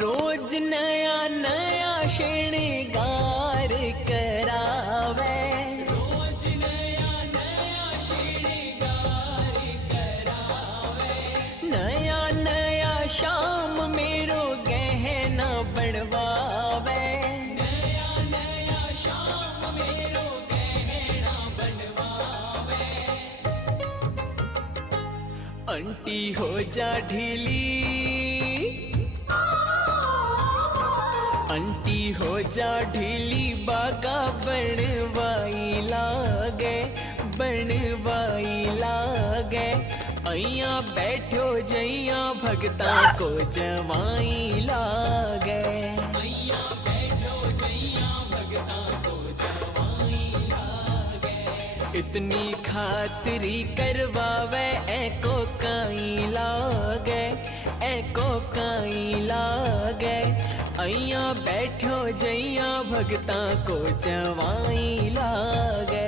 रोज नया नया श्रृंगार करावे, रोज नया नया श्रृंगार करावे। नया नया शाम मेरो गहना बनवावे, नया नया शाम मेरो गहना बनवावे। आंटी हो जा ढीली, आंटी हो जा ढीली, बागा बनवाई लागे, बनवाई लागे। अइया बैठो जइया भगता को जवाई लागे, अइया बैठो जइया भगता को जवाई लागे। इतनी खातिरी करवावे एको काई लागे, एको काई लागे। अइया बैठो जइया भगता को जवाई लागे।